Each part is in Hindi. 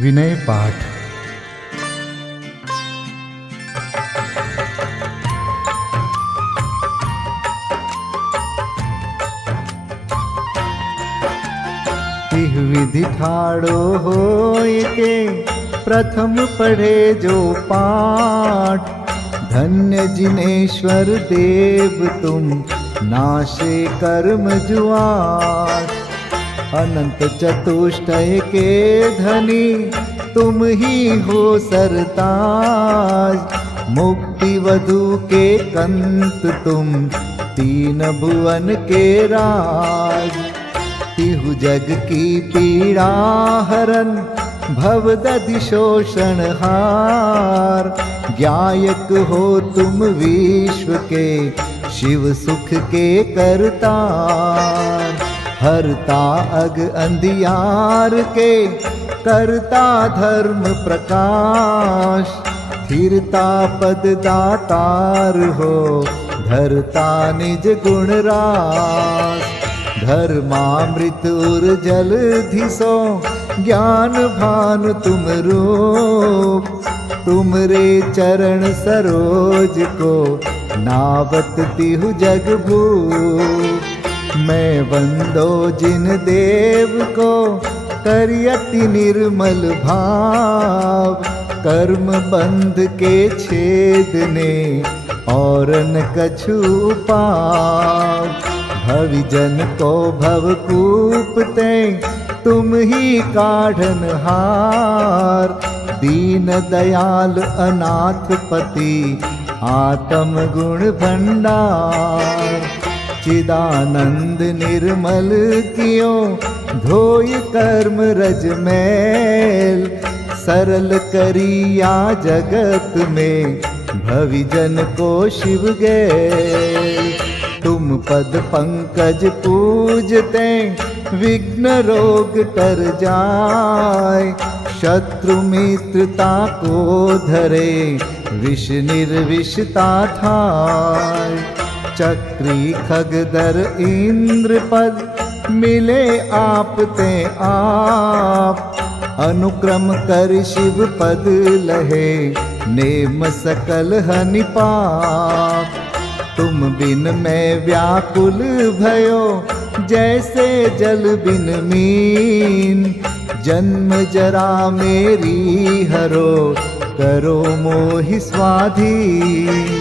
विनय पाठ। तिह विधि ठाड़ो होय के प्रथम पढ़े जो पाठ। धन्य जिनेश्वर देव तुम नाशे कर्म जुआट। अनंत चतुष्टय के धनी तुम ही हो सरताज। मुक्ति वधु के कंत तुम तीन भुवन के राज। तिहु जग की पीड़ा हरन भवदधि शोषण हार। ज्ञायक हो तुम विश्व के शिव सुख के करतार। हरता अग अंधियार के करता धर्म प्रकाश। स्थिरता पद दातार हो धरता निज गुण रास। धर्मामृत उर जल धिसो ज्ञान भानु तुम रूप। तुमरे चरण सरोज को नावत तिहु जग भूप। मैं वंदो जिन देव को करियति निर्मल भाव। कर्म बंध के छेदने और न कछु पाव। भविजन को भवकूपते तुम ही काढ़न हार। दीन दयाल अनाथ पति आत्म गुण भंडार। चिदानंद निर्मल कियो धोय कर्म रज मैल। सरल करिया जगत में भविजन को शिव गैल। तुम पद पंकज पूजते विघ्न रोग तर जाय। शत्रु मित्रता को धरे विष निर्विषता थाय। चक्री खगदर इंद्र पद मिले आप ते आप। अनुक्रम कर शिव पद लहे नेम सकल हनि पाप। तुम बिन मैं व्याकुल भयो जैसे जल बिन मीन। जन्म जरा मेरी हरो करो मोहि स्वाधीन।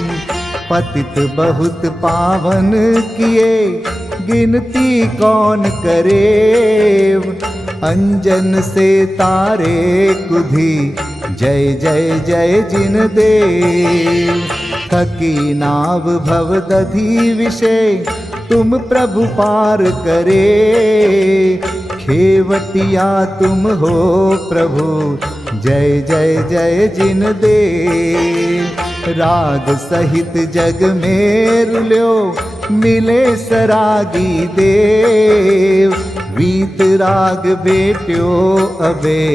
पतित बहुत पावन किए गिनती कौन करे। अंजन से तारे कुधी जय जय जय जिन देव। थकी नाव भवदधि विषय तुम प्रभु पार करे। खेवटिया तुम हो प्रभु जय जय जय जिन देव। राग सहित जग में रुल्यो मिले सरागी देव। वीत राग बेट्यो अबे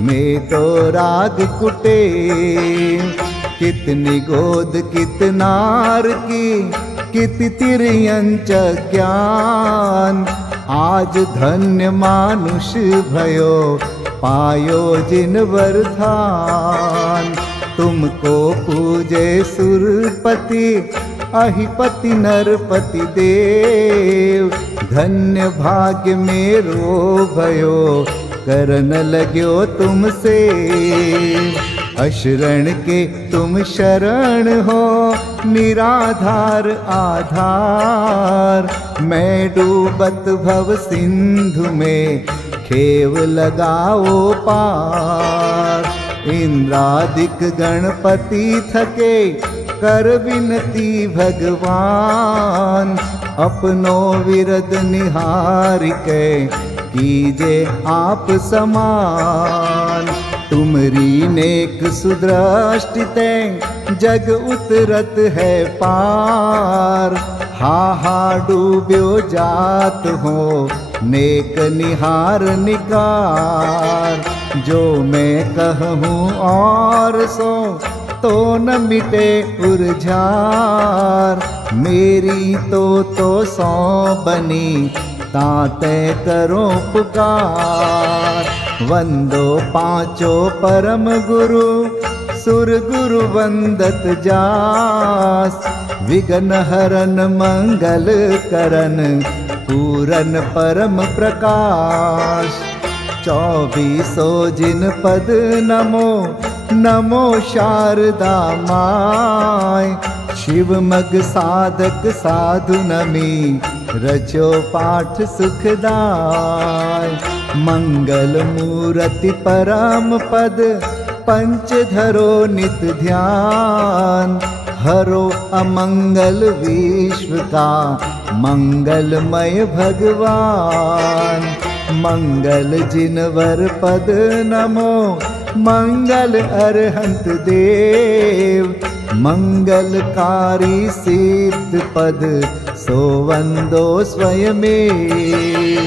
में तो राग कुटे। कितनी गोद कितनार की कित तिर्यंच ज्ञान। आज धन्य मानुष भयो पायो जिन वरदान। तुमको पूजे सुरपति अहिपति नरपति देव। धन्य भाग्य मेरो भयो करन लग्यो तुमसे। अशरण के तुम शरण हो निराधार आधार। मैं डूबत भव सिंधु में खेव लगाओ पार। इंद्रादिक गणपति थके कर विनती भगवान। अपनो विरद निहार के कीजे आप समान। तुमरी नेक सुदृष्टिते जग उतरत है पार। हा डूब्यो जात हो नेक निहार निकार। जो मैं कहूँ और सो तो न मिटे उर्जार। मेरी तो सौ बनी ताते करो पुकार। वंदो पांचों परम गुरु सुर गुरु वंदत जास। विघ्न हरन मंगल करन पूरन परम प्रकाश। 24 जिन पद नमो नमो शारदा माय। शिव मग साधक साधु नमी रचो पाठ सुखदाय। मंगल मूर्ति परम पद पंच धरो नित ध्यान। हरो अमंगल विश्व का मंगलमय भगवान। मंगल जिनवर पद नमो मंगल अरहंत देव। मंगलकारी सिद्ध पद सोवंदो स्वयमेव।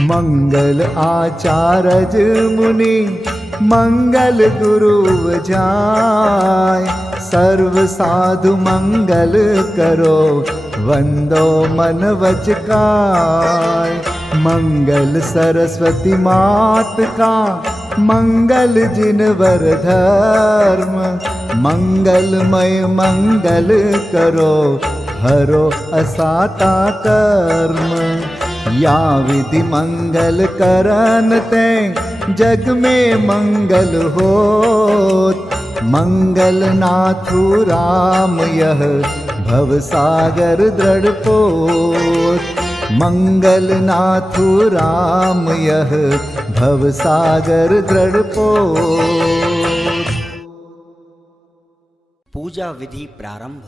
मंगल आचारज मुनि मंगल गुरु जाय। सर्व साधु मंगल करो वंदो मन वच काय। मंगल सरस्वती मात का मंगल जिनवर धर्म। मंगलमय मंगल करो हरो असाता कर्म। या विधि मंगल करन ते जग में मंगल होत। मंगल नाथु राम यह भव सागर दृढ़ पोत। मंगल नाथु राम यह भव सागर दृढ़ पोत। पूजा विधि प्रारंभ।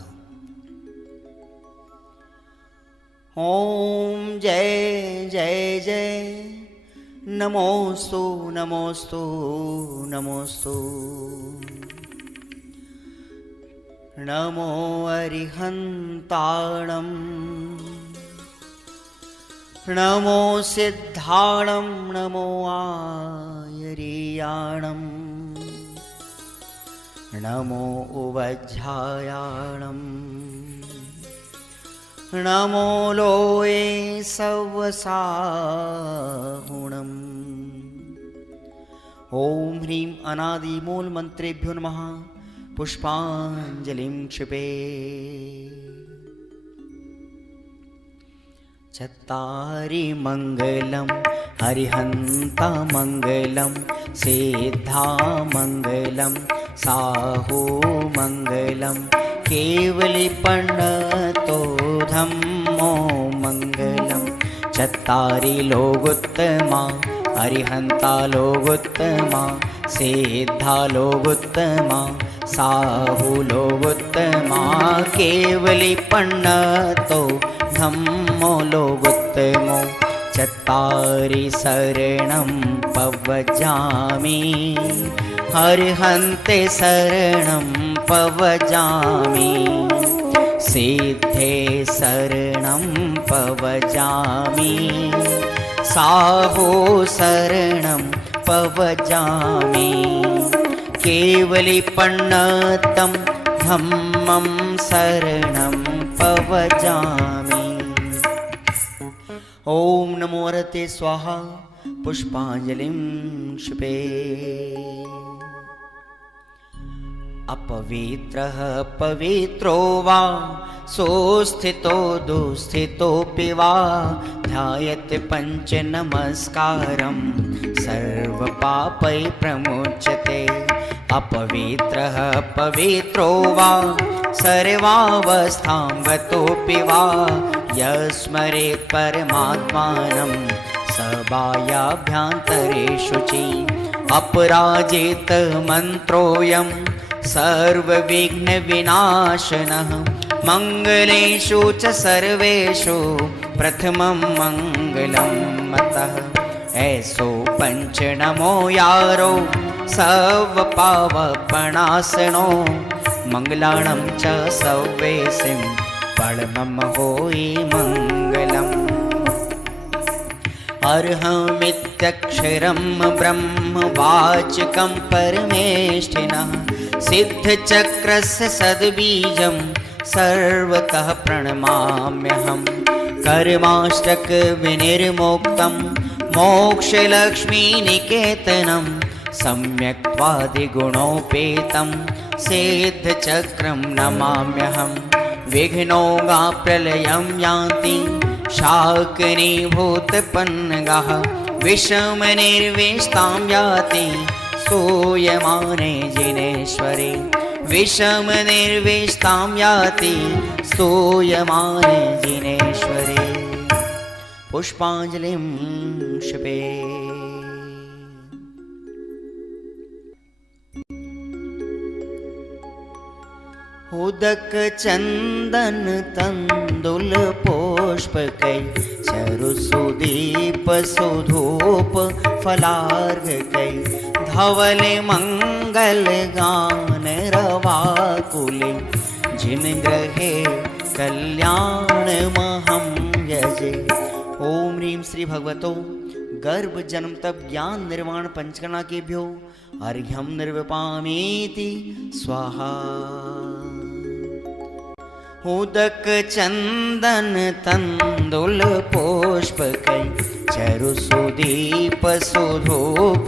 ओम जय जय जय नमोस्तु नमोस्तु नमोस्तु। नमो अरिहन्ताणं नमो सिद्धाणं नमो आयर्याणं नमो उवज्झायाणं नमो लोये सवसाहुणम्। ओम ह्रीं अनादिमूल मंत्रेभ्यो नमः। पुष्पांजलिं क्षिपे। चत्तारि मंगलम हरिहंता मंगलम सिद्धा मंगलम साहू मंगलम केवलिपन्नतो धम्मो मंगलम। चत्तारि लोगोत्तमा हरिहंता लोगोत्तमा सिद्धा लोगोत्तमा साहू लोगोत्तमा केवलिपन्नतो धम्मो लोगोत्तमो। चत्तारि शरणं पवजामि हरिहन्ते शरणं पवजामि। सिद्धे शरणं पवजामि साहो शरणं पवजामि। केवलिपन्नतं धम्मं शरणं पवजामि। ओम नमो हरते स्वाहा। पुष्पांजलिं क्षिपे। अपवित्रः पवित्रो वा सोस्थितो दुस्थितोऽपि वा ध्यायते पंच नमस्कारं सर्वपापै प्रमुच्यते। अपवित्रः पवित्रो वा सर्वावस्थां गतोऽपि वा यस्मरेत् परमात्मानं सबायाभ्यन्तरेषु च। अपराजित मन्त्रोऽयं सर्वविघ्नविनाशनः मंगलेषु च सर्वेषु प्रथमं मंगलं मतः। ऐसो पंच नमो यारो सर्वपावपणासनो मंगलाणं च सव्वेसिं परमं होई मंगलम्। अर्हमित्यक्षरं ब्रह्म वाचकं परमेष्ठिनः सिद्धचक्रस्य सद्बीजं सर्वतः प्रणमाम्यहम्। कर्माष्टक विनिर्मुक्तं मोक्षलक्ष्मीनिकेतनं सम्यक्त्वादिगुणोपेतं सिद्धचक्रं नमाम्यहं। विघ्नौघाप्रलयं यान्ति शाकिनीभूतपन्नगाः, विषमनिर्विष्टां याति स्तूयमाने जिनेश्वरे। विषमनिर्विष्टां याति स्तूयमाने जिनेश्वरे। पुष्पाञ्जलिं क्षिपे। उदक चंदन तंदुल पुष्पकै चरुसुदीप सुधूप फलार्घकै धवल मंगल गान रवाकुले जिन ग्रहे कल्याण महं यजे। ओम ह्रीं श्री भगवतो गर्भ जन्म तप ज्ञान निर्वाण पंचकर्णा केभ्यो अर्घ्यं निर्विपामीति स्वाहा। उदक चंदन तंदुल पुष्पकै चरुसुदीप सुधूप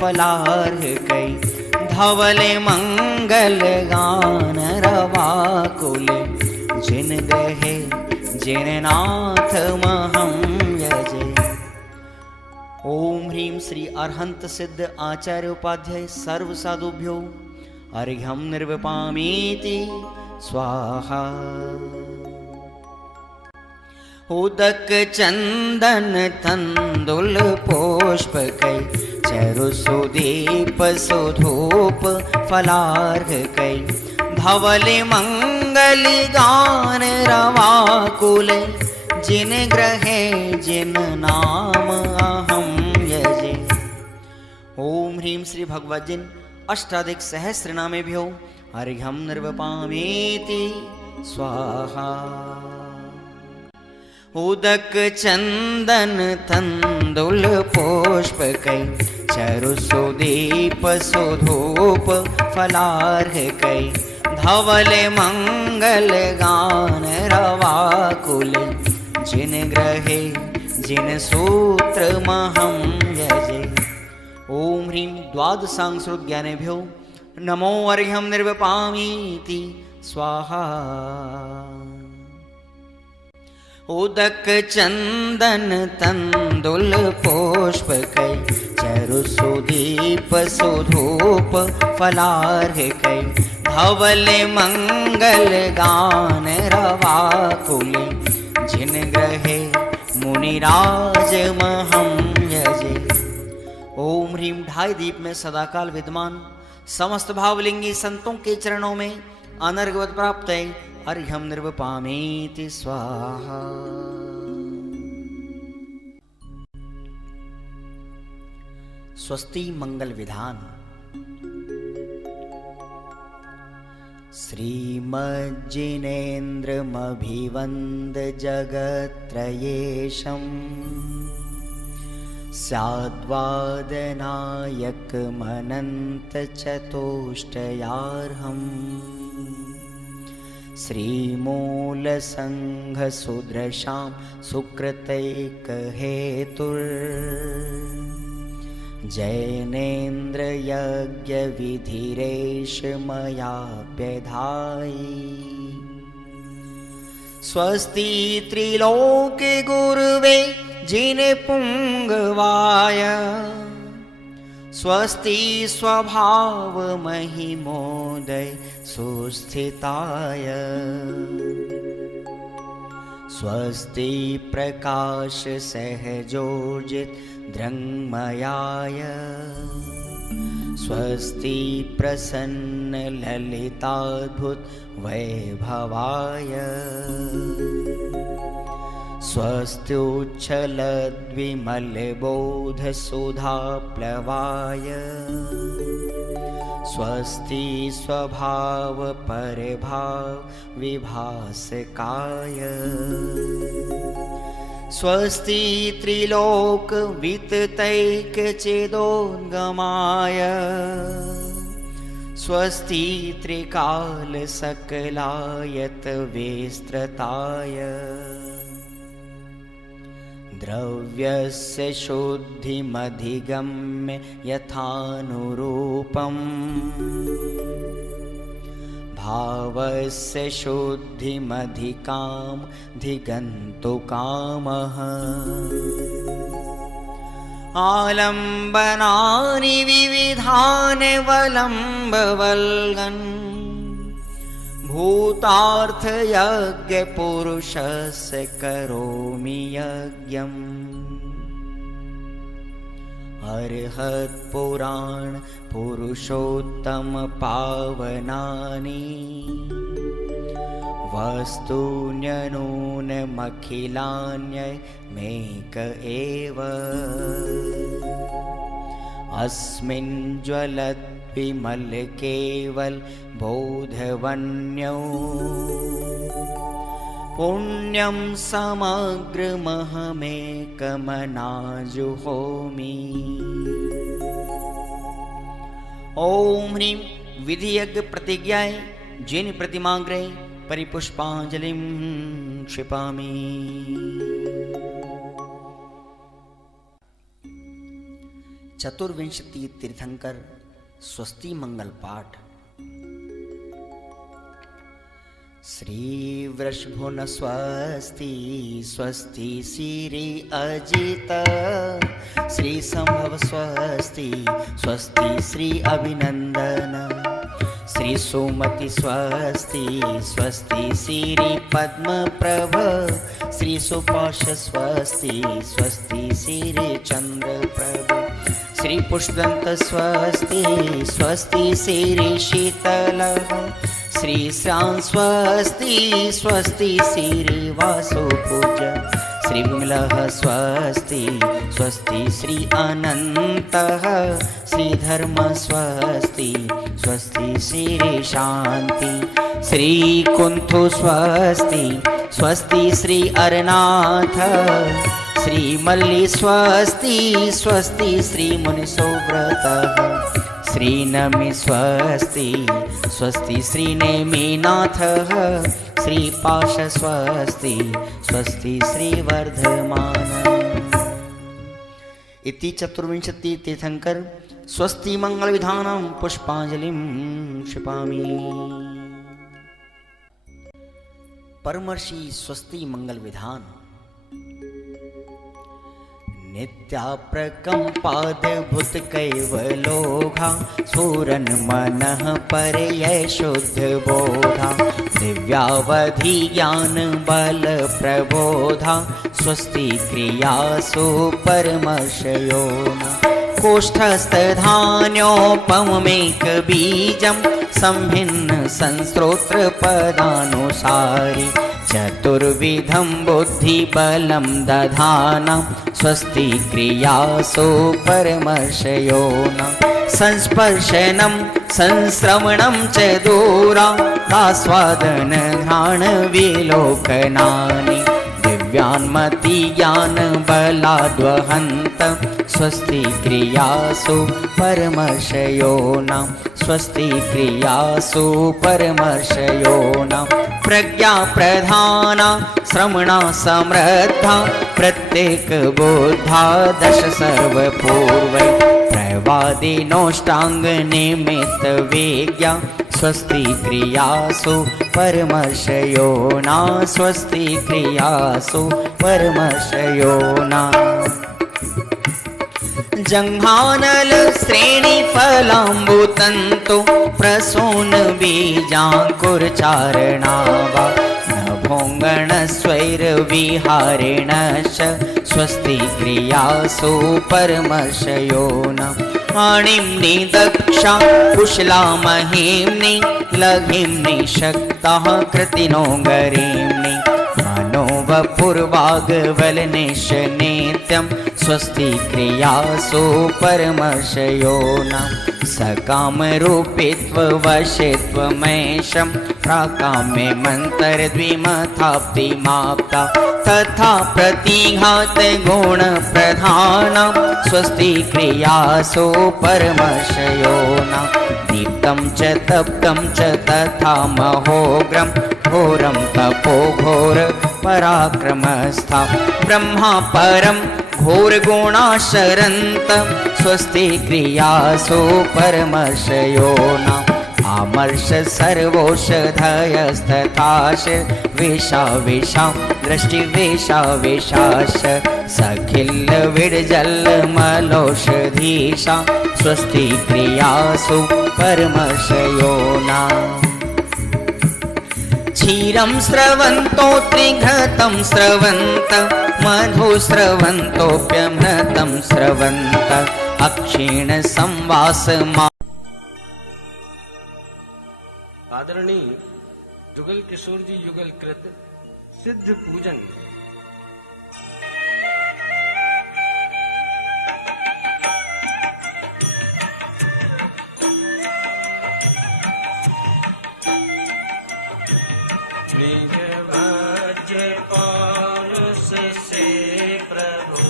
फलार्घकै धवल मंगल गान रवाकुल जिन ग्रहे जिन नाथ महं यजे। ओम ह्रीं श्री अरहंत सिद्ध आचार्य उपाध्याय सर्व साधुभ्यो अर्घ्यं निर्विपामीति स्वाहा। उदक चंदन तंदुल पुष्पकै चरुसुदीप सुधूप फलार्घकै धवल मंगल गान रवाकुल जिन ग्रहे जिन नाम अहं यजे। ओम ह्रीं श्री भगवद्जिन अष्टाधिक सहस्र नामेभ्यो अर्घ्यं निर्विपामीति स्वाहा। उदक चंदन तंदुल पुष्पकै चरुसुदीप सुधूप फलार्घकै धवल मंगल गान रवाकुल जिन ग्रहे जिन सूत्र महं यजे। ओम ह्रीं द्वादशांशोद्ज्ञानेभ्यो नमो अर्घ्यं निर्विपामीति स्वाहा। उदक चंदन तंदुल पुष्पकै चरुसुदीप सुधूप फलार्घकै धवल मंगल गान रवाकुल जिन ग्रहे मुनिराज महं यजे। ओम ह्रीं ढाई दीप में सदाकाल विद्यमान समस्त भावलिंगी संतों के चरणों में अनर्घवत प्राप्त है अर्घ्यं निर्विपामीति स्वाहा। स्वस्ति मंगल विधान। श्रीमज्जिनेन्द्रमभिवन्द जगत्त्रयेशम् स्याद्वादनायकमनन्तचतुष्टयार्हम् श्रीमूलसङ्घसुदृशां सुकृतैकहेतुर्जैनेन्द्रयज्ञविधिरेश मयाप्यधायि। स्वस्ति त्रिलोके गुरुवे जिनपुङ्गवाय स्वस्ति स्वभाव महिमोदय सुस्थिताय। स्वस्ति प्रकाश सहजोजित दृङ्मयाय स्वस्ति प्रसन्न ललिताद्भुत वैभवाय। स्वस्त्युच्छलद्विमलबोधसुधाप्लवाय स्वस्ति स्वभाव परभाव विभासकाय। स्वस्ति त्रिलोक विततैकचेदोद्गमाय स्वस्ति त्रिकाल सकलायत विस्तृताय। द्रव्यस्य शुद्धिमधिगम्य यथानुरूपम् भावस्य शुद्धिमधिकामधिगन्तुकामः आलम्बनानि विविधानि वलम्बवल्गन् भूतार्थयज्ञपुरुषस्य करोमि यज्ञम् अर्हत्पुराण पुरुषोत्तम पावनानि वस्तून्यनूनमखिलान्यमेक एव अस्मिन् ज्वलद्विमल केवल बोधवन्यो पुण्यं समग्रमहमेकमनाजुहोमि। ओम ह्रीं विधियज्ञ प्रतिज्ञाय जिन प्रतिमाग्रे परिपुष्पांजलिं क्षिपामि। चतुर्विंशति तीर्थंकर स्वस्ति मंगल पाठ। श्री वृषभुन स्वस्ति स्वस्ति श्री अजित श्री संभव स्वस्ति स्वस्ति श्री अभिनंदन श्री सुमति स्वस्ति स्वस्ति श्री पद्म प्रभ श्री सुपाश स्वस्ति स्वस्ति श्री चंद्र प्रभ श्री पुष्पदंत स्वस्ति स्वस्ति श्री शीतल श्री श्याम स्वस्ति स्वस्ति श्री वासुपूज श्री विमलः स्वस्ति स्वस्ति श्री अनन्तः श्री धर्म स्वस्ति स्वस्ति श्री शांति श्री कुंथु स्वस्ति स्वस्ति श्री अरनाथ श्री मल्ली स्वस्ति स्वस्ति श्री मुनिसोव्रतः श्री नमि स्वस्ति स्वस्ति श्री नेमिनाथः श्री पाश स्वस्ति स्वस्ति श्री वर्धमान। इति चतुर्विंशति तीर्थंकर स्वस्ति मंगल विधानं पुष्पांजलिं क्षिपामि। परमर्षि स्वस्ति मंगल विधान। नित्याप्रकम्पाद्भुत कैवलोघा सूरन मनः परयै शुद्ध बोधा दिव्यावधि ज्ञान बल प्रबोधा स्वस्ति क्रियासु परमर्षयोना कोष्ठस्थधान्योपमेक बीजं संभिन्न संस्त्रोत्र पदानुसारि चतुर्विधं बुद्धिबलं दधाना स्वस्ति क्रियासु परमर्षयोना संस्पर्शनं संश्रवणं च दूरादास्वादन घ्राण विलोकनानि दिव्यान्मति ज्ञान बलाद्वहन्त स्वस्ति क्रियासु परमर्षयोना स्वस्ति क्रियासु परमर्षयोना प्रज्ञा प्रधाना श्रवणा समृद्धा प्रत्येक बोधा दश सर्वपूर्वै प्रवादिनोष्टांग निमित्त वेज्ञा स्वस्ति क्रियासु परमर्षयोना स्वस्ति क्रियासु परमर्षयोना जंघानल श्रेणी फलाम्बुतंतु प्रसून बीजांकुरचारणावा नभोंगण स्वैर विहारेणश्च स्वस्ति क्रियासु परमर्षयोना आणिम्नि दक्षा कुशला महिम्नि लघिम्नि शक्ताः कृतिनो गरीम्नि मनोवपुर्वाग्वलनिश नित्यं स्वस्ति क्रियासु परमर्षयोना सकामरूपित्ववशित्वमेशं प्राकाम्ये मन्तरद्विमथाप्तिमाप्ता तथा प्रतिघात गुणप्रधानं स्वस्ति क्रियासु परमर्षयोना दीप्तं च तप्तं च तथा महोग्रं घोरं तपो घोर पराक्रमस्था ब्रह्मा परम घोर गुणाशरन्त स्वस्ति क्रियासु परमर्षयो न आमर्ष सर्वौषधयस्तथाश वेशा वेशा दृष्टि वेशा वेशाश सखिल विडजल मलौषधीशा स्वस्ति क्रियासु परमर्षयो न क्षीरं स्रवन्तो त्रिघतं स्रवन्त मधु स्रवन्तोऽप्यमृतं स्रवन्त अक्षीण संवास आदरणीय जुगल किशोर जी युगल कृत सिद्ध पूजन निज भज्य पौरुष से प्रभु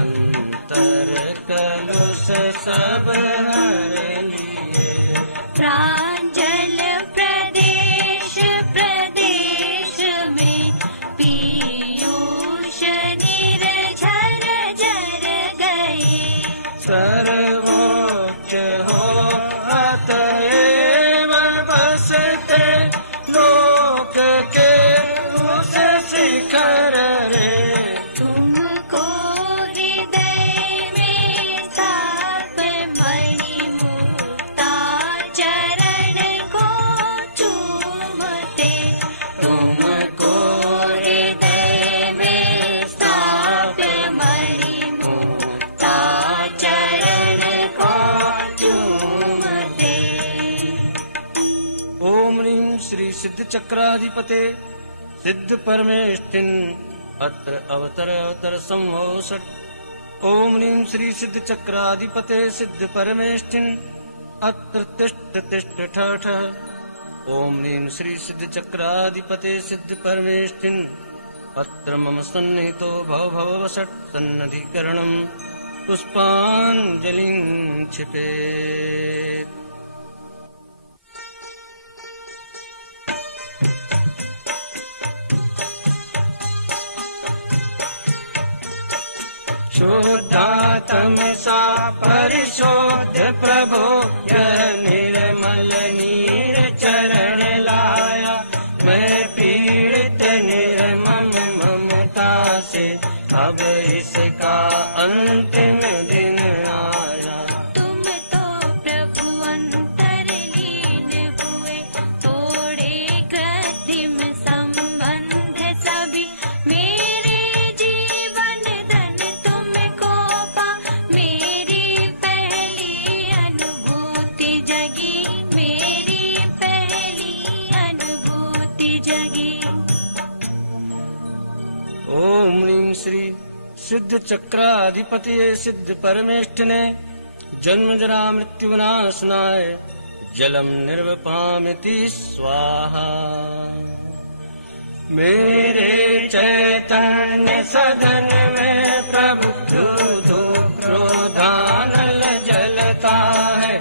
अंतर कलुष सब हर लिए प्रांजल प्रदेश प्रदेश में पीयूष निर्झर झर गए सर्वोच्च हो अतएव बसते लोक के उस शिखर रे तुमको हृदय में साप मणि मुक्ता चरण को चूमते तुमको हृदय में साप मणि मुक्ता चरण को चूमते ओम ह्रीं श्री सिद्ध चक्राधिपते सिद्ध परमेष्ठिन अत्र अवतर अवतर संभो षट् ओम ह्रीं श्री सिद्ध चक्राधिपते सिद्ध परमेष्ठिन अत्र तिष्ठ तिष्ठ ठ ठ ओम ह्रीं श्री सिद्ध चक्राधिपते सिद्ध परमेष्ठिन अत्र मम सन्निहितो भव भव वषट् सन्नधिकरणं पुष्पाञ्जलिं क्षिपेत् शुद्धात्मसा परिशोध प्रभो यह निर्मल नीर चरण लाया मैं पीड़ित निर्मम ममता से अब इसका अंतिम दिन आया तुम तो प्रभु अंतरलीन हुए तोड़े कृत्रिम संबंध सभी मेरे जीवन धन तुमको पा मेरी पहली अनुभूति जगी मेरी पहली अनुभूति जगी ओम ह्रीं श्री सिद्ध चक्राधिपति सिद्ध परमेष्ठिने जन्म जरा मृत्यु विनाशनाय जलम निर्वपामिति स्वाहा मेरे चैतन्य सदन में प्रभु धू क्रोधानल जलता है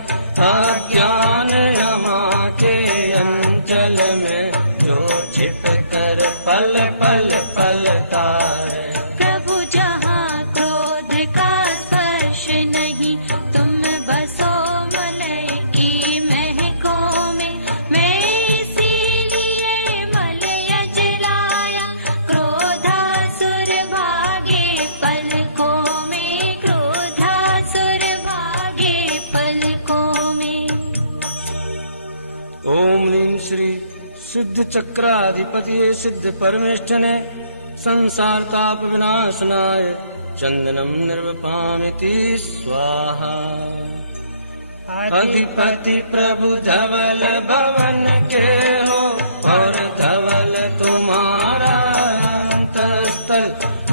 अज्ञान यमा के अंचल में जो छिप कर पल पल पलता है प्रभु जहाँ क्रोध का स्पर्श नहीं तुम बसो मलय की महकों में मैं इसीलिए मलय जलाया क्रोधासुर भागे पलकों में क्रोधासुर भागे पलकों में ओम ह्रीं श्री सिद्ध चक्राधिपति सिद्ध परमेष्ठिने संसार ताप विनाशनाय चंदनम निर्वपामिति स्वाहा अधिपति प्रभु धवल भवन के हो और धवल तुम्हारा अंतस्थल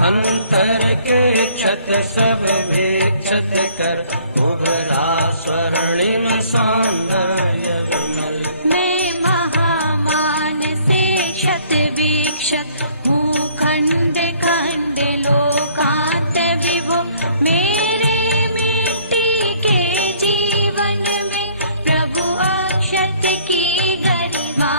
अंतर के क्षत सब विक्षत कर उभरा स्वर्णिम सौंदर्य विमल मैं महामान से क्षत विक्षत हूँ खंड खंड लोकांत विभो मेरे मिट्टी के जीवन में प्रभु अक्षत की गरिमा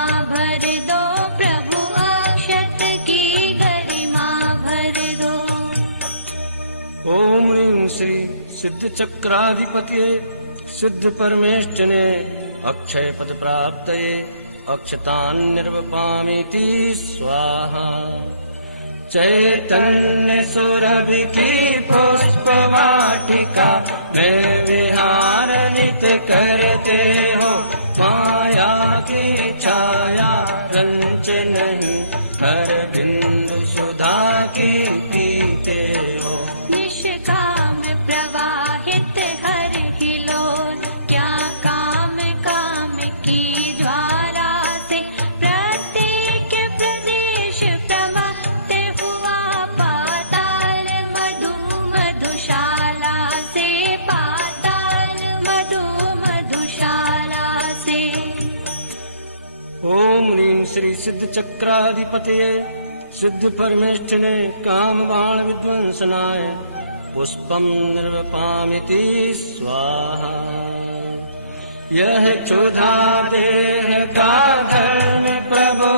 सिद्ध चक्राधिपति सिद्ध परमेष्ठिने अक्षय पद प्राप्तये अक्षतान् निर्वपामीति स्वाहा। चैतन्य सुरभि की पुष्प वाटिका में विहार नित करते हो, माया की छाया रंच नहीं हर बिंदु सुधा की पीते हो। निष्काम प्रवाहित हर हिलोल, क्या काम काम की ज्वाला से प्रत्येक प्रदेश प्रवक्त हुआ पाताल मधु मधुशाला से, पाताल मधु मधुशाला से। ओम ह्रीं श्री सिद्ध चक्राधिपतये सिद्ध परमेष्ठिने काम बाण विध्वंसनाय पुष्पम निर्वपामिति स्वाहा। यह क्षुधा देह का धर्म प्रभो,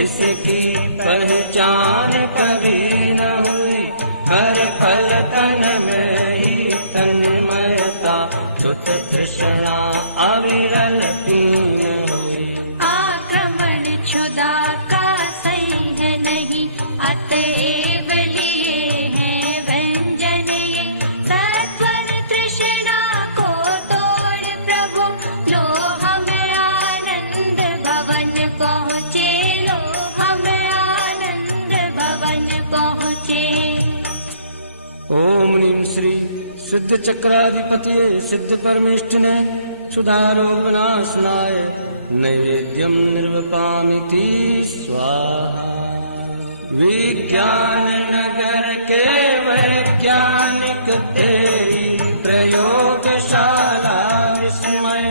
इसकी पहचान कभी न हुई, हर पल तन में ही तन्मयता, चुत तृष्णा अविरल पीन हुई। आक्रमण क्षुधा का सही है नहीं, अतएव लिए हैं व्यंजन ये, सत्वर तृष्णा को तोड़ प्रभु, लो हम आनंद भवन पहुँचे, लो हम आनंद भवन पहुँचे। ओम ह्रीं श्री सिद्ध चक्राधिपति सिद्ध परमेष्ठिने क्षुधारोपनाशनाय नैवेद्यम निर्वपामिति स्वाहा। विज्ञान नगर के वैज्ञानिक तेरी प्रयोगशाला विस्मय,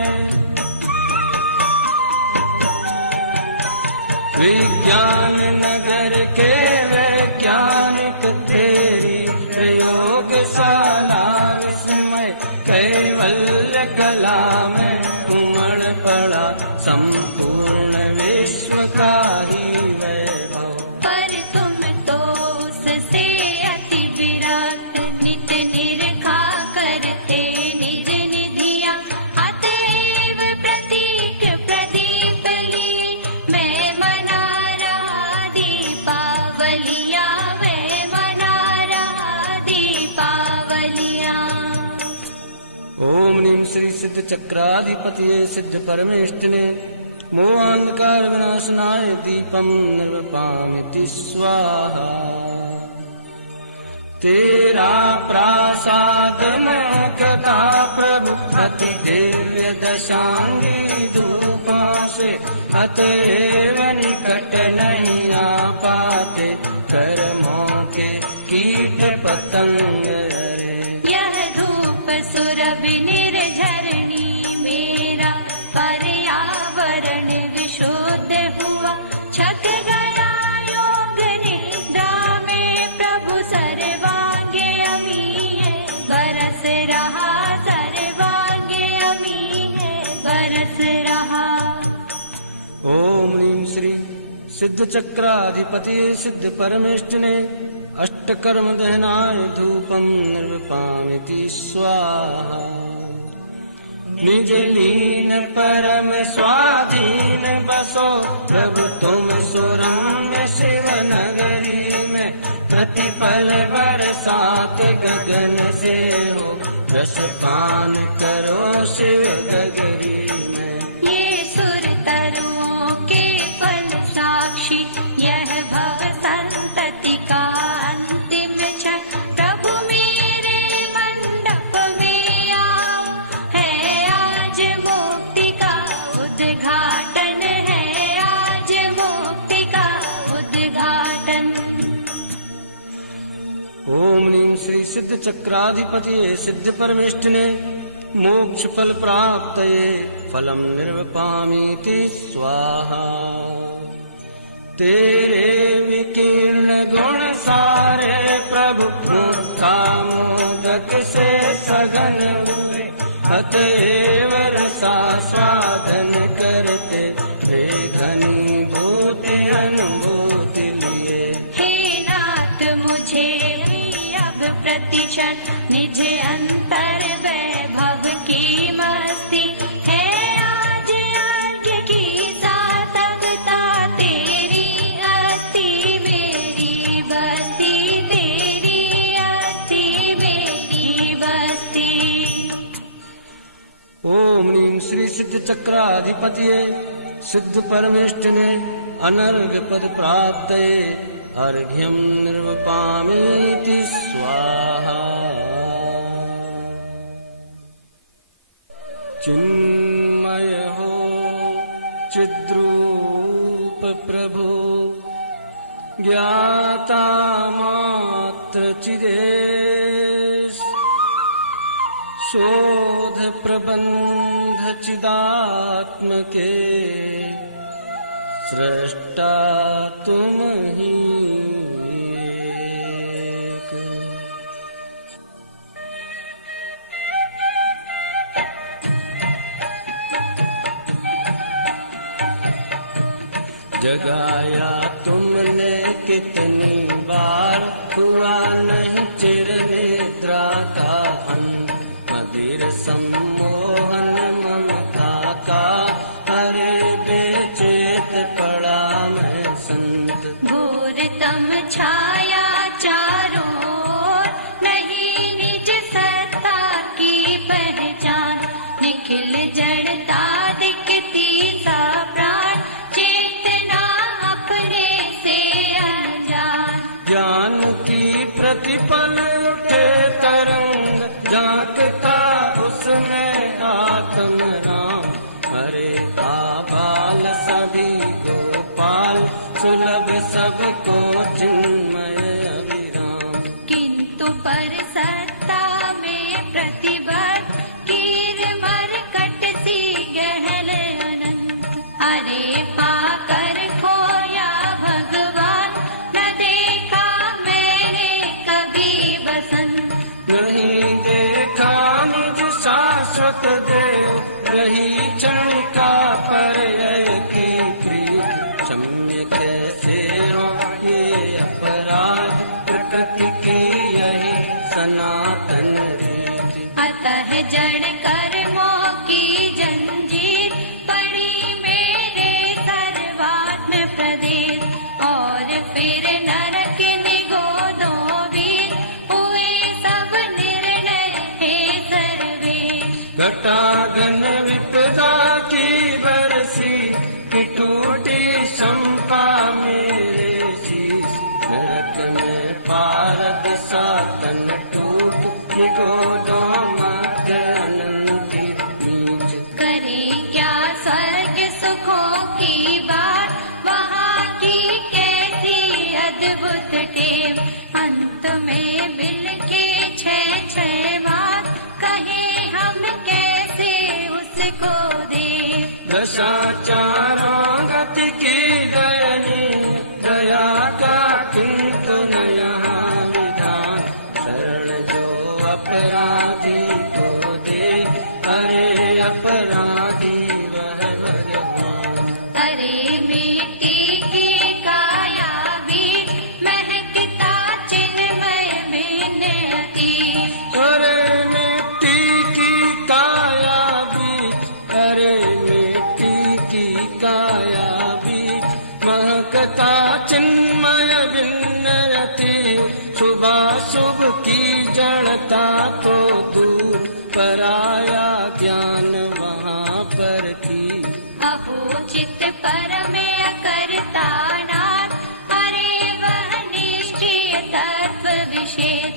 विज्ञान नगर के वैज्ञानिक तेरी प्रयोगशाला विस्मय, कैवल्य कला में उमड़ पड़ा संपूर्ण विश्व का ही वैभव। पर तुम तो उससे अति विरक्त, नित निरखा करते निज निधिया, अतएव प्रतीक प्रदीप लिए मैं मना रहा दीपावलिया, मैं मना रहा दीपावलिया। ओम ह्रीं श्री सिद्ध चक्राधिपति सिद्ध परमेष्ठिने मोहांधकार विनाशनाय दीपम निर्वपामिति स्वाहा। तेरा प्रसाद में कथा प्रभु अति दिव्य दशांगी धूपा से, अतएव निकट नहीं आ पाते कर्मों के कीट पतंग रे। यह धूप सुरभि निर्झरणी मेरा, पर्यावरण विशुद्ध हुआ, छक गया योग निद्रा में प्रभु, सर्वांगे अमी है बरस रहा, सर्वांगे अमी है बरस रहा। ओम ह्रीं श्री सिद्ध चक्राधिपति सिद्ध परमेष्ठिने अष्टकर्म दहनाय धूपम निर्वपामिति स्वाहा। निज लीन परम स्वाधीन बसो प्रभु तुम सुरम्य शिव नगरी में, प्रतिपल बरसात गगन से हो, रस पान करो शिव गगरी में। ये सुर तरुओं के फल साक्षी, यह भव संतति का अंतिम क्षण, प्रभु मेरे मंडप में आओ, है आज मुक्ति का उद्घाटन, है आज मुक्ति का उद्घाटन। ओम ह्रीं श्री सिद्ध चक्राधिपति सिद्ध परमेष्ठिने मोक्ष फल प्राप्तये फलम निर्वपामीति स्वाहा। तेरे विकीर्ण गुण सारे प्रभु मोदक से सघन हुए, अतएव रसास्वादन करते हे घनीभूति अनुभूति लिए। हे नाथ मुझे भी अब प्रति प्रतिशत निज अंतर वैभव की मस्ती है आज यज्ञ की सार्थकता तेरी हस्ती मेरी बस्ती तेरी हस्ती मेरी बस्ती। ओम ह्रीं श्री सिद्ध चक्राधिपतये सिद्ध परमेष्ठिने अनर्घ पद प्राप्तये अर्घ्यं निर्वपामीति स्वाहा। चिन्मय हो चिद्रूप प्रभु ज्ञाता मात्र चिदेश शोध प्रबंध चिदात्मके सृष्टा तुम ही एक। जगाया तुमने कितनी बार हुआ नहीं चिर निद्रा का अंत मदिर सम्मोहन ममता का अरे बेचेत पड़ा मैं संत। घोरतम छाया चारों ओर नहीं निज सत्ता की पहचान निखिल जड़ता दिखती सा प्राण चेतना अपने से अनजान। ज्ञान की प्रतिपल उठे तरंग झांकता उसमें आत्म राम हरे बाल सभी गोपाल सुलभ सबको चिन्मय अभिराम। किंतु पर सत्ता में प्रतिबद्ध कीर मरकट सी गहन अनंत अरे पाकर खोया भगवान न देखा मैंने कभी बसंत। नहीं देखा निज शाश्वत देव रही क्षणिका पर्यय की प्रिय क्षम्य कैसे हो ये अपराध प्रकृति की यही सनातन रीति। अतः जड़ कर्मों की जंजीर पड़ी मेरे सर्वात्म प्रदेश और फिर नरक निगोदों वीर हुए सब निर्णय हे सर्वे। घटागन विपदा की बरसी कि टूटी शंपा मेरे शीश नरक में पारद सातन टूट कि गोदों मध्य अनंतित बीज। करे क्या स्वर्ग सुखों की बात वहाँ की कैसी अद्भुत टेव अंत में मिल के छह मास कहे हम कैसे उसको दे। दशा चारों गति की दयनी दया का किंतु न यहाँ विधान शरण जो अपराधी को दे अरे अपराधी वह भगवान। अरे मिट्टी की काया भी महकता चिन्मय बिनती। अरे मिट्टी की काया बीज अरे मिट्टी की काया बीज महकता चिन्मय विन्नयति शुभाशुभ की जड़ता को दूर पराया ज्ञान वहाँ पर थी। अपूजित परम अकर्ता नाथ अरे वह निश्चय तत्व विशेष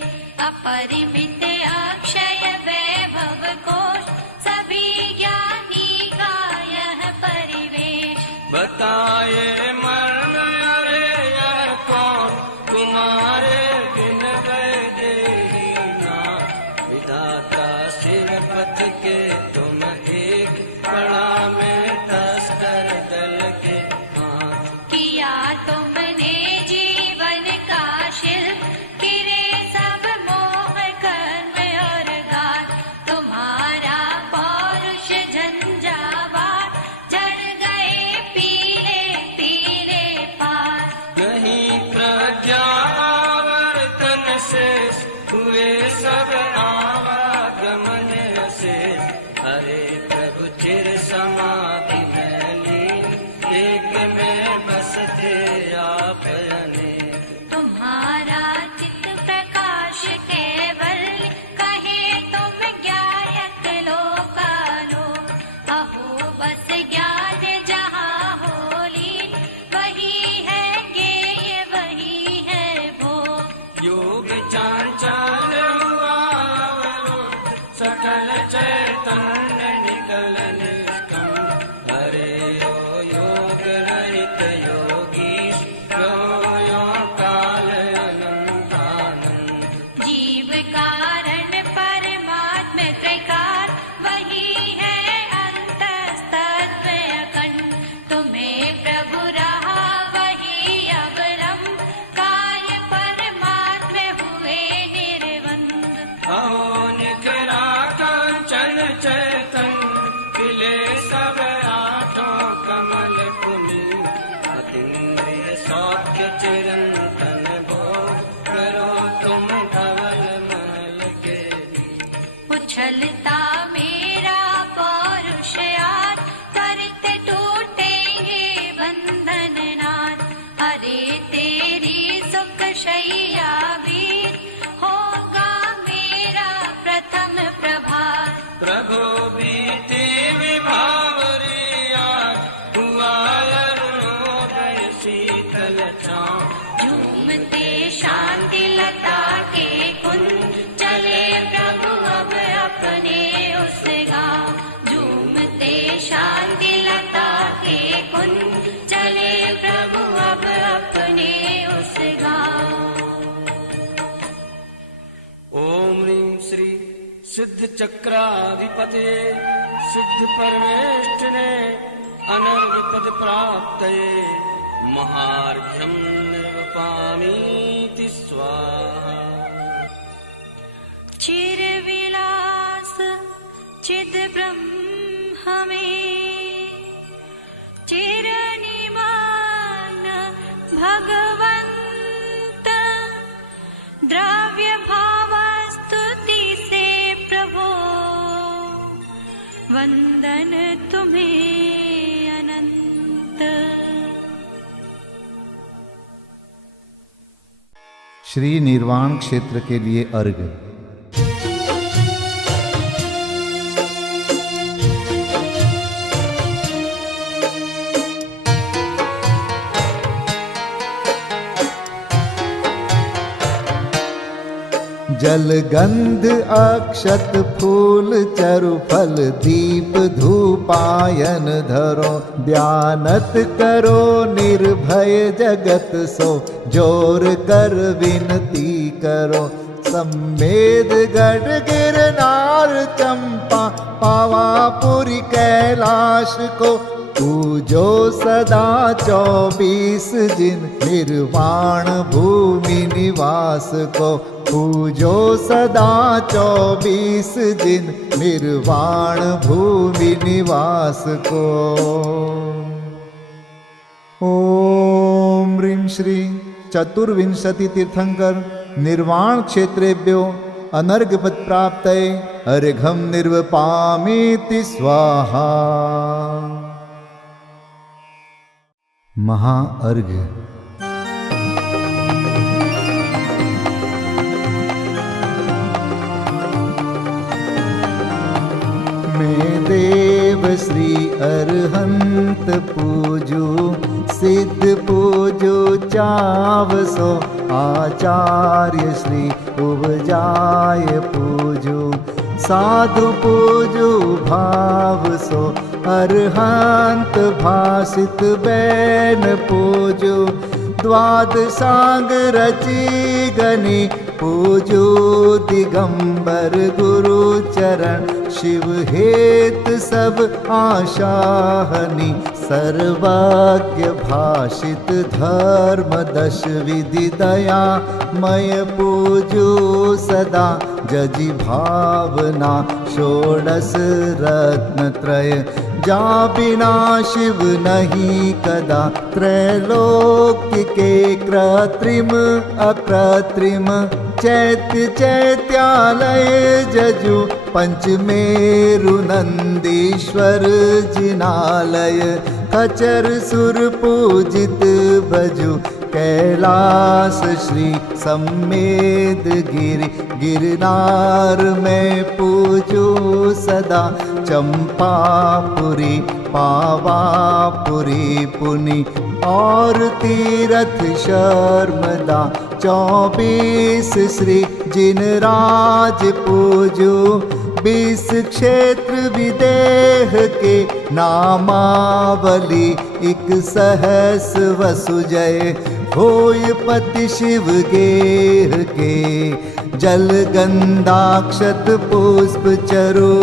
अपरिमित अक्षय वैभव कोश सभी ज्ञानी का यह परिवेश। बताए मरण अरे यह कौन तुम्हारे बिन गए देही नाथ विधाता सिर पथ के तुम एक बड़ा में तस्कर दल के हाथ। किया तुमने जीवन का शिल्प किरे सब मोह कर्म और गात तुम्हारा पौरुष झंझावात जड़ गए पीले पीले पार। नहीं प्रज्ञावर्तन से हुए तन्न निगलन कम हरे ओ योग रहित योगीश यो काल अनंतानंद जीव कारण परमात्म त्रैकार वही है अंतस्तत्व अखंड तुम्हें प्रभु रहा वही अवलंब काय परमात्म हुए निर्बंध अहो निकरा कांचन चैतन खिले सब आठों कमल पुनि अतीन्द्रिय सौख्य चिरंतन भो करो तुम धवल मल के उछलता मेरा पौरुषयात करते टूटेंगे बंधन नाथ अरे तेरी सुख शैया वीर होगा मेरा प्रथम प्रभात प्रभु बीते विभावरिया हुआ अरुणोदय शीतल छाँव झूमते शांति लता के कुंज चले प्रभु अब अपने उस गाँव झूमते शांति लता के कुंज चले प्रभु अब अपने उस गाँव ओम ह्रीं श्री सिद्ध चक्राधिपते सिद्ध परमेष्ठिने अनर्घ पद प्राप्तये महार्घ्यं निर्वपामीति स्वाहा चिर विलास चिद ब्रह्म में चिर निमान भगवंत द्रव्य भाव स्तुति से प्रभो वंदन तुम्हें अनंत श्री निर्वाण क्षेत्र के लिए अर्घ्य। जल गंध अक्षत फूल चरु फल दीप धूपायन धरो ध्यानत करो निर्भय जगत सो जोर कर विनती करो सम्मेद गढ़ गिरनार चंपा पावापुरी कैलाश को पूजो सदा 24 जिन निर्वाण भूमि निवास को पूजो सदा 24 जिन निर्वाण भूमि निवास को। ओम ह्रीं श्री चतुर्विंशति तीर्थंकर निर्वाण क्षेत्रेभ्यो अनर्घपद प्राप्तये अर्घ्यं निर्वपामीति स्वाहा। महाअर्घ्य। मैं देव श्री अरहंत पूजू सिद्ध पूजू चावसो आचार्य श्री उपजाय पूजू साधु पूजू भाव सो अरहंत भासित बैन पूजू द्वादशांग रची गनी पूजू दिगंबर गुरु चरण शिव हेत सब आशाहनी सर्वज्ञ भाषित धर्म दश विधि दया मय पूजू सदा जजि भावना षोडश रत्न त्रय जा बिना शिव नहीं कदा त्रैलोक्य के कृत्रिम अकृत्रिम चैत्य चैत्यालय जजु पंचमेरु नंदीश्वर जिनालय खचर सुर पूजित भजु कैलास श्री सम्मेद गिरि गिरनार में पूजू सदा चंपापुरी पावापुरी पुनि और तीरथ शर्मदा 24 श्री जिनराज पूजू 20 क्षेत्र विदेह के नामावली, 1 सहस वसु जय होय पति शिव गेह के। जल गंधाक्षत पुष्प चरो,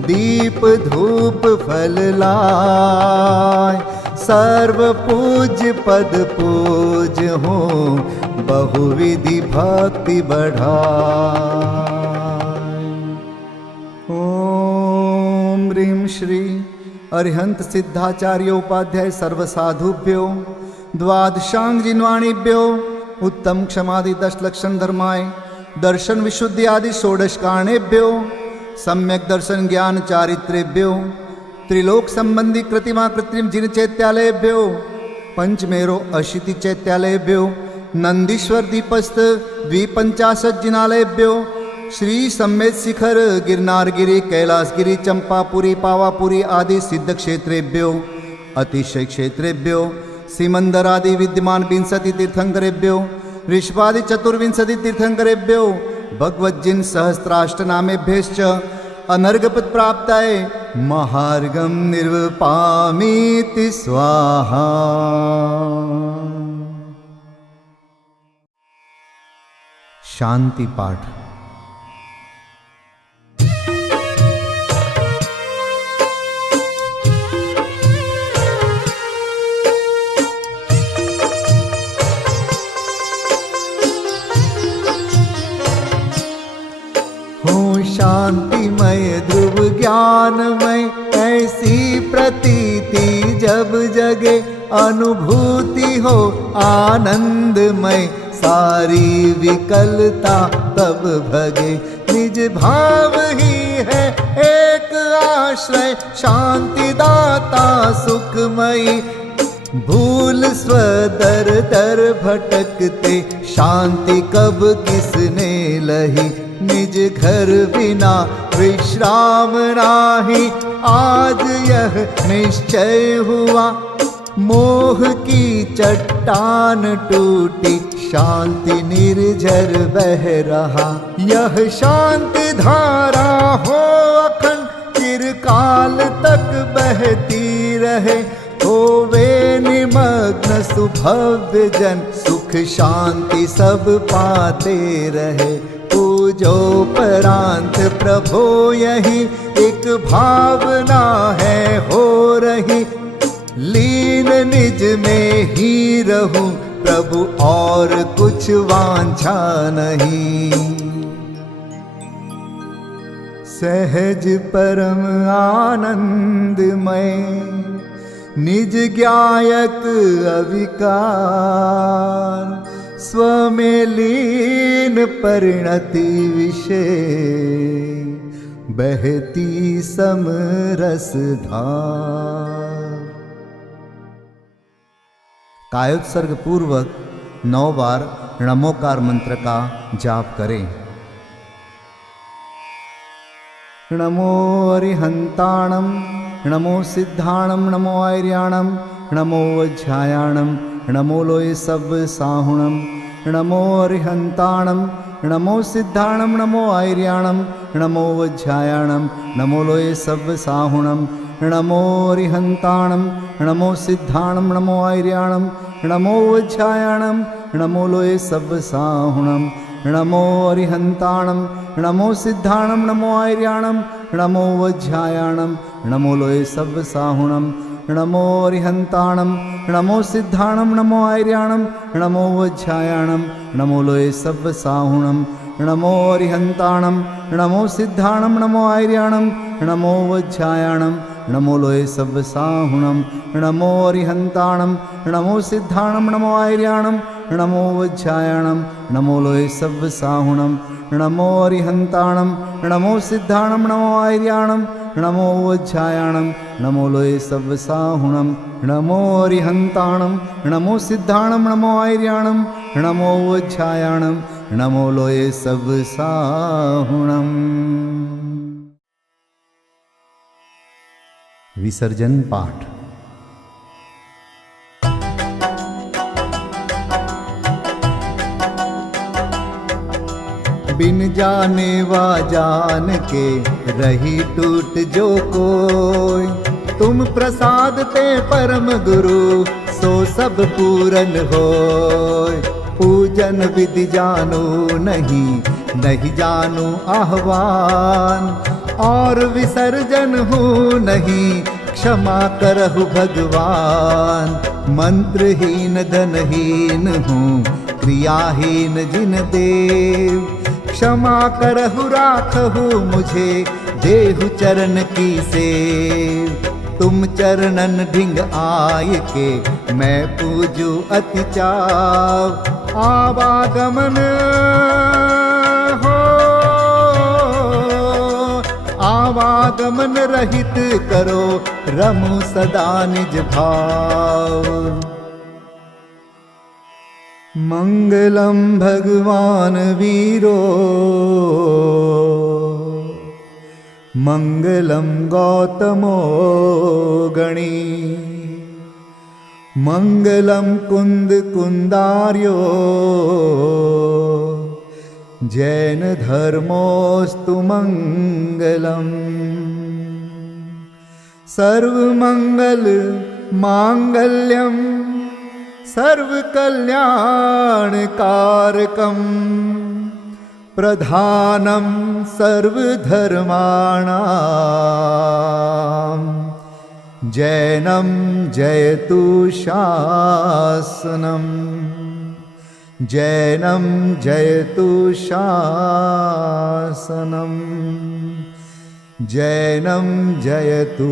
दीप धूप फल लाय। सर्व पूज्य पद पूज हो, बहुविधि भक्ति बढ़ाय। ओम ह्रीं श्री अरिहंत सिद्धाचार्य उपाध्याय सर्वसाधुभ्यो द्वादशांग जिन्वाणीभ्यो उत्तम क्षमादि 10 लक्षण धर्माय दर्शन विशुद्धि आदि 16 कारणेभ्यो सम्यक दर्शन ज्ञान चारित्रेभ्यो त्रिलोक संबंधी कृतिमा कृत्रिम जिन चैत्यालयेभ्यो पंचमेरो अशीति चैत्यालयेभ्यो नंदीश्वर दीपस्थ 250 जिनालयेभ्यो श्री सम्मेत शिखर गिरनारगिरी कैलासगिरी चंपापुरी पावापुरी आदि सिद्ध क्षेत्रेभ्यो अतिशय क्षेत्रेभ्यो सीमंदर आदि विद्यमान 20 तीर्थंकरेभ्यो ऋषभादि 24 तीर्थंकरेभ्यो भगवज्जिन सहस्राष्टनामेभ्यश्च अनर्घपद प्राप्ताय महार्गम निर्वपामीति स्वाहा। शांति पाठ। शांतिमय ध्रुव ज्ञानमय ऐसी प्रतीति जब जगे, अनुभूति हो आनंदमय सारी विकलता तब भगे। निज भाव ही है एक आश्रय, शांति दाता सुखमयी। भूल स्वदर दर भटकते, शांति कब किसने लही। निज घर बिना विश्राम नाही, आज यह निश्चय हुआ। मोह की चट्टान टूटी, शांति निर्झर बह रहा। यह शांति धारा हो अखंड, चिरकाल तक बहती रहे। होवे निमग्न सुभव्य जन, सुख शांति सब पाते रहे। पूजो परांत प्रभो यही, एक भावना है हो रही। लीन निज में ही रहूं प्रभु, और कुछ वांछा नहीं। सहज परम आनंदमय, निज ज्ञायक अविकार। स्व में लीन परिणति विषय, बहती समरस धार। कायोत्सर्ग पूर्वक 9 बार नमोकार मंत्र का जाप करें। नमो अरिहंताणम, नमो सिद्धाणम, नमो आर्याणम, नमो वज्रायाणम, नमो लोय सब साहुणम। नमो अरिहंताणम, नमो सिद्धाणम, नमो आर्याणम, नमो वज्रायाणम, नमो लोय सब साहुणम। नमो अरिहंताणम, नमो सिद्धाणम, नमो आर्याणम, नमो वज्रायाणम, नमो लोय सब साहुणम। नमो अरिहंताणम, नमो सिद्धाणम, नमो आर्याणम, नमो वज्रायाणम, नमो लोय सब साहुणम। नमो अरिहंताणम, नमो सिद्धाणम, नमो आर्याणम, नमो वज्रायाणम, नमो लोय सब साहुणम। नमो अरिहंताणम, नमो सिद्धाणम, नमो आर्याणम, नमो वज्रायाणम, नमो लोय सब साहुणम। नमो अरिहंताणम, नमो सिद्धाणम, नमो आर्याणम, नमो वज्रायाणम, नमो लोय सब साहुणम। नमो अरिहंताणम, नमो सिद्धाणम, नमो आर्याणम, नमो वज्रायाणम, नमो लोय सब साहुणम। नमो अरिहंताणम, नमो सिद्धाणम, नमो आर्याणम, नमो वज्रायाणम, नमो लोय सब साहुणम। विसर्जन पाठ। बिन जाने वा जान के रही टूट जो कोई। तुम प्रसाद ते परम गुरु सो सब पूरन होय। पूजन विधि जानो नहीं, नहीं जानो आह्वान, और विसर्जन हूँ नहीं, क्षमा करहु भगवान। मंत्रहीन धनहीन हूँ, क्रियाहीन जिन देव, क्षमा करहु राखहु मुझे, देहु चरण की सेव। तुम चरणन ढिंग आय के, मैं पूजू अति चाव। आवागमन हो, आवागमन रहित करो, रमु सदा निज भाव। मंगलम भगवान वीरो, मंगलम गौतमो गणी, मंगलम कुंद कुंदार्यो, जैन धर्मोस्तु मंगलम। सर्वमंगल मांगल्यम, सर्वकल्याणकारकम, प्रधानम सर्वधर्माणां, जैनम जयतु शासनम, जैनम जयतु शासनम, जैनम जयतु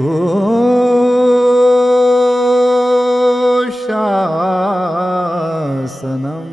शासनम।